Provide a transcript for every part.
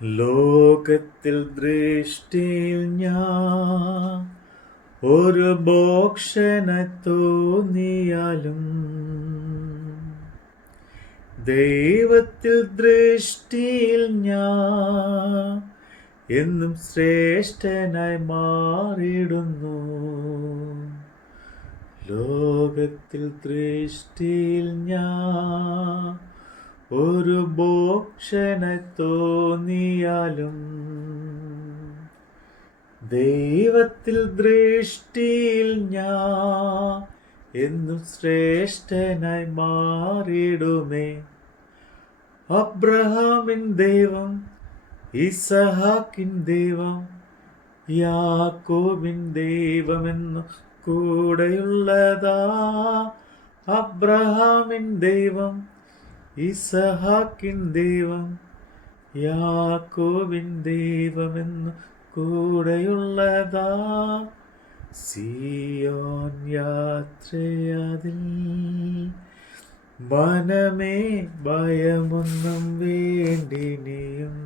ലോകത്തിൽ ദൃഷ്ടിയിൽ ഞാൻ ഒരു ബോക്ഷന തോന്നിയാലും ദൈവത്തിൽ ദൃഷ്ടിയിൽ ഞാൻ എന്നും ശ്രേഷ്ഠനായി മാറിയിടുന്നു. ലോകത്തിൽ ദൃഷ്ടിയിൽ ഞാൻ ഒരു ബോക്ഷന തോന്നിയാലും ദൈവത്തിൽ ദൃഷ്ടിയിൽ ഞാൻ എന്നും ശ്രേഷ്ഠനായി മാറിയിടുമേ. അബ്രഹാമിൻ ദൈവം ഇസഹാക്കിൻ ദൈവം യാക്കോബിൻ ദൈവമെന്നു കൂടെയുള്ളതാ. അബ്രഹാമിൻ ദൈവം ഇസഹാക്കിൻ ദൈവം യാക്കോവിൻ ദൈവമെന്നു കൂടെയുള്ളതാ. സിയോൻ യാത്രയതിൽ മനമേ ഭയമൊന്നും വേണ്ടിനിയും.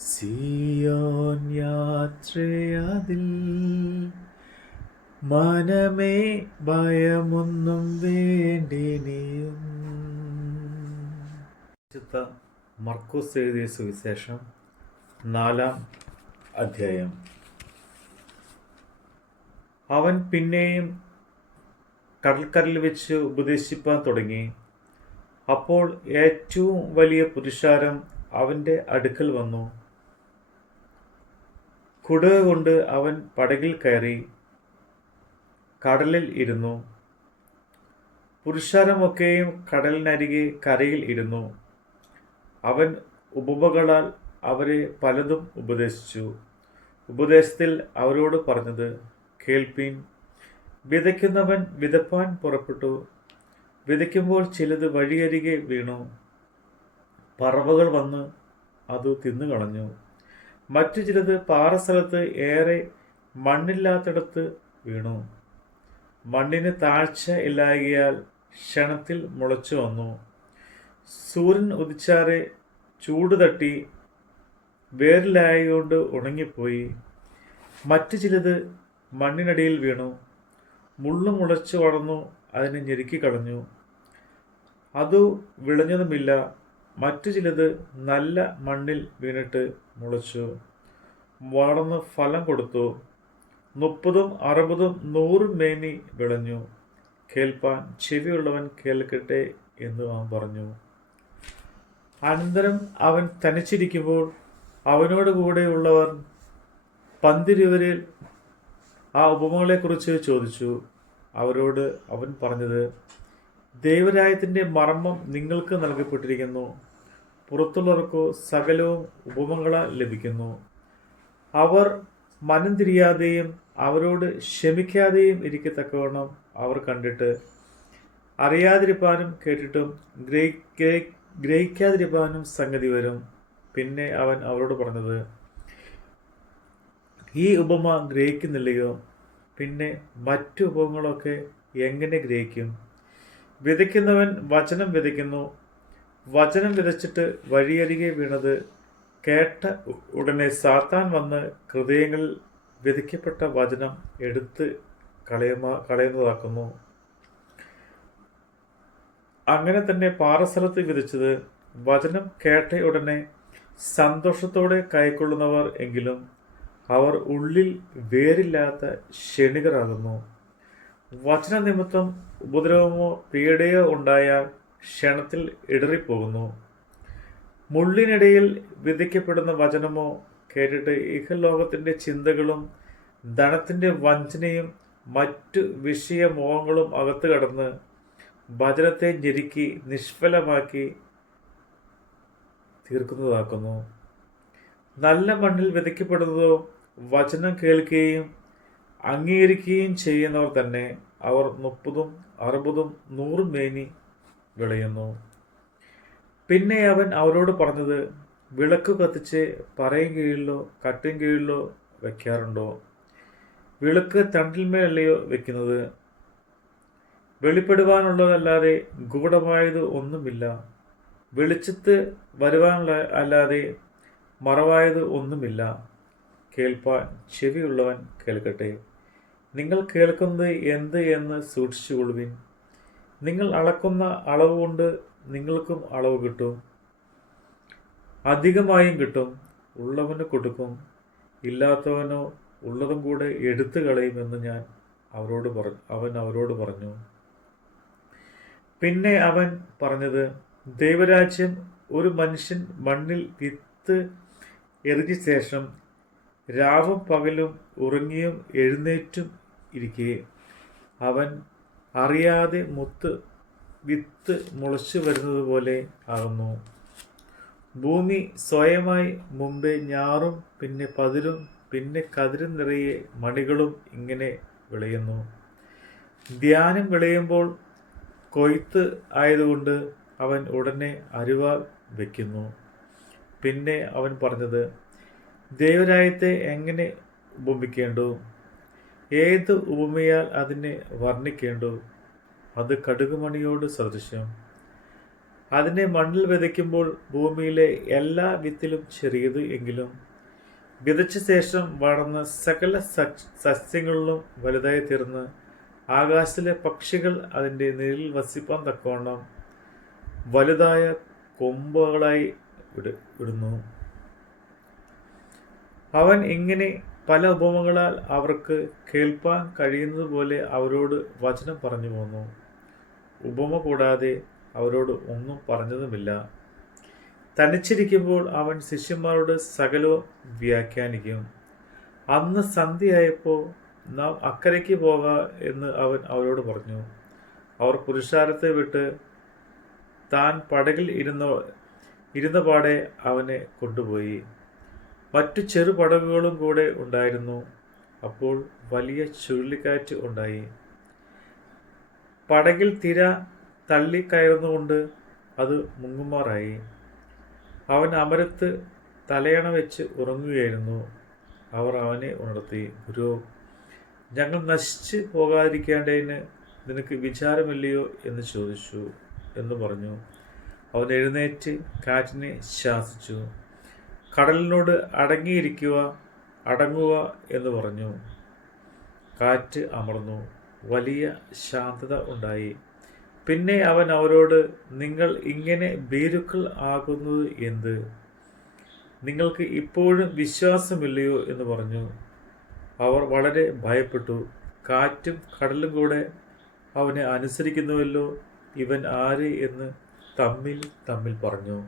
സിയോൻ യാത്രയതിൽ മനമേ ഭയമൊന്നും വേണ്ടിനിയും. വിശുദ്ധ മർക്കോസ് എഴുതിയ സുവിശേഷം നാലാം അധ്യായം. അവൻ പിന്നെയും കടൽക്കരയിൽ വെച്ച് ഉപദേശിപ്പാൻ തുടങ്ങി. അപ്പോൾ ഏറ്റവും വലിയ പുരുഷാരം അവന്റെ അടുക്കൽ വന്നു. കുടക കൊണ്ട് അവൻ പടകിൽ കയറി കടലിൽ ഇരുന്നു. പുരുഷാരമൊക്കെയും കടലിനരികെ കരയിൽ ഇരുന്നു. അവൻ ഉപമകളാൽ അവരെ പലതും ഉപദേശിച്ചു. ഉപദേശത്തിൽ അവരോട് പറഞ്ഞത് കേൾപ്പീൻ വിതയ്ക്കുന്നവൻ വിതപ്പാൻ പുറപ്പെട്ടു. വിതയ്ക്കുമ്പോൾ ചിലത് വഴിയരികെ വീണു. പറവകൾ വന്ന് അത് തിന്നുകളഞ്ഞു. മറ്റു ചിലത് പാറസ്ഥലത്ത് ഏറെ മണ്ണില്ലാത്തിടത്ത് വീണു. മണ്ണിന് താഴ്ച ഇല്ലായകയാൽ ക്ഷണത്തിൽ മുളച്ചു വന്നു. സൂര്യൻ ഉദിച്ചാറെ ചൂട് തട്ടി വേരിലായതുകൊണ്ട് ഉണങ്ങിപ്പോയി. മറ്റു ചിലത് മണ്ണിനടിയിൽ വീണു. മുള്ളു മുളച്ചു വളർന്നു അതിനെ ഞെരുക്കി കളഞ്ഞു. അതു വിളഞ്ഞതുമില്ല. മറ്റു ചിലത് നല്ല മണ്ണിൽ വീണിട്ട് മുളച്ചു. വളർന്ന് ഫലം കൊടുത്തു. മുപ്പതും അറുപതും നൂറും മേനി വിളഞ്ഞു. കേൾപ്പാൻ ചെവിയുള്ളവൻ കേൾക്കട്ടെ എന്ന് അവൻ പറഞ്ഞു. അനന്തരം അവൻ തനിച്ചിരിക്കുമ്പോൾ അവനോട് കൂടെയുള്ളവർ പന്തിരുവരിൽ ആ ഉപമകളെക്കുറിച്ച് ചോദിച്ചു. അവരോട് അവൻ പറഞ്ഞത് ദൈവരായത്തിന്റെ മർമ്മം നിങ്ങൾക്ക് നൽകപ്പെട്ടിരിക്കുന്നു. പുറത്തുള്ളവർക്കോ സകലവും ഉപമകള ലഭിക്കുന്നു. അവർ മനം തിരിയാതെയും അവരോട് ക്ഷമിക്കാതെയും ഇരിക്കത്തക്കവണ്ണം അവർ കണ്ടിട്ട് അറിയാതിരിപ്പാനും കേട്ടിട്ടും ഗ്രഹിക്ക ഗ്രഹി- ഗ്രഹിക്കാതിരിപ്പാനും സംഗതി വരും. പിന്നെ അവൻ അവരോട് പറഞ്ഞത് ഈ ഉപമ ഗ്രഹിക്കുന്നില്ലയോ? പിന്നെ മറ്റു ഉപമകളൊക്കെ എങ്ങനെ ഗ്രഹിക്കും? വിതയ്ക്കുന്നവൻ വചനം വിതയ്ക്കുന്നു. വചനം വിതച്ചിട്ട് വഴിയരികെ വീണത് കേട്ട ഉടനെ സാത്താൻ വന്ന് ഹൃദയങ്ങളിൽ വിതയ്ക്കപ്പെട്ട വചനം എടുത്ത് കളയുന്നതാക്കുന്നു. അങ്ങനെ തന്നെ പാറസ്ഥലത്ത് വിതച്ചത് വചനം കേട്ട ഉടനെ സന്തോഷത്തോടെ കൈക്കൊള്ളുന്നവർ എങ്കിലും അവർ ഉള്ളിൽ വേരില്ലാത്ത ക്ഷണികരാകുന്നു. വചന നിമിത്തം ഉപദ്രവമോ പീഡയോ ഉണ്ടായ ക്ഷണത്തിൽ ഇടറിപ്പോകുന്നു. മുള്ളിനിടയിൽ വിധിക്കപ്പെടുന്ന വചനമോ കേട്ടിട്ട് ഇഹലോകത്തിന്റെ ചിന്തകളും ധനത്തിന്റെ വഞ്ചനയും മറ്റു വിഷയമോഹങ്ങളും അകത്ത് കടന്ന് വചനത്തെ ഞെരുക്കി നിഷ്ഫലമാക്കി തീർക്കുന്നതാക്കുന്നു. നല്ല മണ്ണിൽ വിതയ്ക്കപ്പെടുന്നതോ വചനം കേൾക്കുകയും അംഗീകരിക്കുകയും ചെയ്യുന്നവർ തന്നെ അവർ മുപ്പതും അറുപതും നൂറും മേനി വിളയുന്നു. പിന്നെ അവൻ അവരോട് പറഞ്ഞത് വിളക്ക് കത്തിച്ച് പറയും കീഴിലോ കട്ടിൻ കീഴിലോ വയ്ക്കാറുണ്ടോ വിളക്ക് തണ്ടിന്മേലല്ലയോ വെക്കുന്നത്? വെളിപ്പെടുവാനുള്ളതല്ലാതെ ഗൂഢമായത് ഒന്നുമില്ല. വെളിച്ചത്ത് വരുവാനുള്ള അല്ലാതെ മറവായത് ഒന്നുമില്ല. കേൾപ്പാൻ ചെവിയുള്ളവൻ കേൾക്കട്ടെ. നിങ്ങൾ കേൾക്കുന്നത് എന്ത് എന്ന് സൂക്ഷിച്ചുകൊള്ളുവിൻ. നിങ്ങൾ അളക്കുന്ന അളവ് കൊണ്ട് നിങ്ങൾക്കും അളവ് കിട്ടും. അധികമായും കിട്ടും. ഉള്ളവന് കൊടുക്കും. ഇല്ലാത്തവനോ ഉള്ളതും കൂടെ എടുത്തു കളയുമെന്ന് ഞാൻ അവരോട് പറഞ്ഞു അവൻ അവരോട് പറഞ്ഞു. പിന്നെ അവൻ പറഞ്ഞത് ദൈവരാജ്യം ഒരു മനുഷ്യൻ മണ്ണിൽ വിത്ത് എറിഞ്ഞ ശേഷം രാവും പകലും ഉറങ്ങിയും എഴുന്നേറ്റും ഇരിക്കെ. അവൻ അറിയാതെ മുത്ത് വിത്ത് മുളച്ചു വരുന്നത് പോലെ ആകുന്നു. ഭൂമി സ്വയമായി മുമ്പേ ഞാറും പിന്നെ പതിരും പിന്നെ കതിരും നിറയെ മണികളും ഇങ്ങനെ വിളയുന്നു. ധ്യാനം വിളയുമ്പോൾ കൊയ്ത്ത് ആയതുകൊണ്ട് അവൻ ഉടനെ അരുവാൾ വയ്ക്കുന്നു പിന്നെ അവൻ പറഞ്ഞത് ദൈവരായത്തെ എങ്ങനെ ഉപമിക്കേണ്ടു? ഏത് ഉപമയാൽ അതിനെ വർണിക്കേണ്ടു? അത് കടുകുമണിയോട് സദൃശ്യം. അതിനെ മണ്ണിൽ വിതയ്ക്കുമ്പോൾ ഭൂമിയിലെ എല്ലാ വിത്തിലും ചെറിയത് എങ്കിലും വിതച്ച ശേഷം വളർന്ന സകല സസ്യങ്ങളിലും വലുതായി തീർന്ന് ആകാശത്തിലെ പക്ഷികൾ അതിന്റെ നിഴലിൽ വസിപ്പാൻ തക്കവണ്ണം വലുതായ കൊമ്പുകളായി വിട വിടുന്നു. അവൻ ഇങ്ങനെ പല ഉപമകളാൽ അവർക്ക് കേൾപ്പാൻ കഴിയുന്നത് പോലെ അവരോട് വചനം പറഞ്ഞു പോന്നു. ഉപമ കൂടാതെ അവരോട് ഒന്നും പറഞ്ഞതുമില്ല. തനിച്ചിരിക്കുമ്പോൾ അവൻ ശിഷ്യന്മാരോട് സകലവും വ്യാഖ്യാനിക്കും. അന്ന് സന്ധ്യയായപ്പോൾ നാം അക്കരയ്ക്ക് പോക എന്ന് അവൻ അവരോട് പറഞ്ഞു. അവർ പുരുഷാരത്തെ വിട്ട് താൻ പടകിൽ ഇരുന്ന ഇരുന്ന പാടെ അവനെ കൊണ്ടുപോയി. മറ്റു ചെറു പടകുകളും കൂടെ ഉണ്ടായിരുന്നു. അപ്പോൾ വലിയ ചുഴലിക്കാറ്റ് ഉണ്ടായി. പടകിൽ തിര തള്ളിക്കയറുന്നുകൊണ്ട് അത് മുങ്ങുമാറായി. അവൻ അമരത്ത് തലയണ വെച്ച് ഉറങ്ങുകയായിരുന്നു. അവർ അവനെ ഉണർത്തി. ഗുരു ഞങ്ങൾ നശിച്ച് പോകാതിരിക്കേണ്ടതിന് നിനക്ക് വിചാരമില്ലയോ എന്ന് ചോദിച്ചു എന്ന് പറഞ്ഞു. അവൻ എഴുന്നേറ്റ് കാറ്റിനെ ശാസിച്ചു. കടലിനോട് അടങ്ങിയിരിക്കുക അടങ്ങുക എന്ന് പറഞ്ഞു. കാറ്റ് അമർന്നു. വലിയ ശാന്തത ഉണ്ടായി. പിന്നെ അവൻ അവരോട് നിങ്ങൾ ഇങ്ങനെ ഭീരുക്കൾ ആകുന്നത് എന്ത്? നിങ്ങൾക്ക് ഇപ്പോഴും വിശ്വാസമില്ലയോ? എന്ന് പറഞ്ഞു. അവർ വളരെ ഭയപ്പെട്ടു. കാറ്റും കടലും കൂടെ അവനെ അനുസരിക്കുന്നുവല്ലോ. ഇവൻ ആര് എന്ന് തമ്മിൽ തമ്മിൽ പറഞ്ഞു.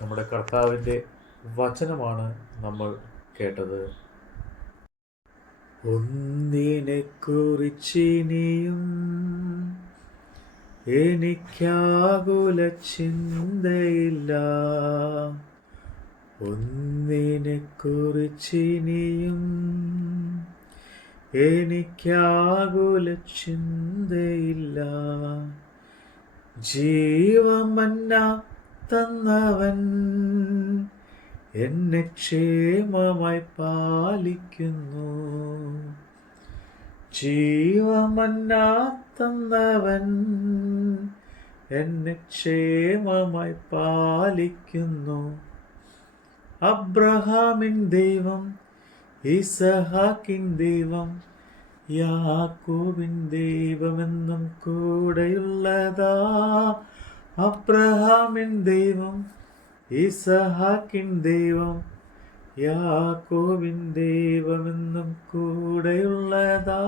നമ്മുടെ കർത്താവിന്റെ വചനമാണ് നമ്മൾ കേട്ടത്. ഒന്നിനെ കുറിച്ചിനിയും എനിക്കാകുല ചിന്തയില്ല. ഒന്നിനെ കുറിച്ചിനിയും എനിക്കാകുല ചിന്തയില്ല ജീവമന്ന തന്നവൻ എന്നെ ക്ഷേമമായി പാലിക്കുന്നു. ജീവമന്ന തന്നവൻ എന്നെ ക്ഷേമമായി പാലിക്കുന്നു. അബ്രഹാമിൻ ദൈവം ഇസഹാക്കിൻ ദൈവം യാക്കോബിൻ ദൈവമെന്നും കൂടെയുള്ളതാ. അബ്രഹാമിൻ ദൈവം ഇസഹാക്കിൻ ദൈവം യാക്കോവിൻ ദൈവമെന്നും കൂടെയുള്ളതാ.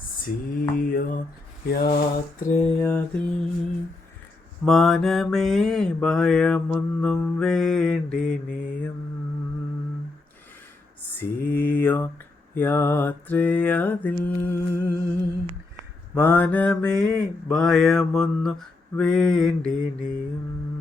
സിയോ യാത്രയതിൽ മനമേ ഭയമൊന്നും വേണ്ടിനിയും സിയോൻ യാത്രയതിൽ മനമേ ഭയമൊന്നും വേണ്ടിനിയും.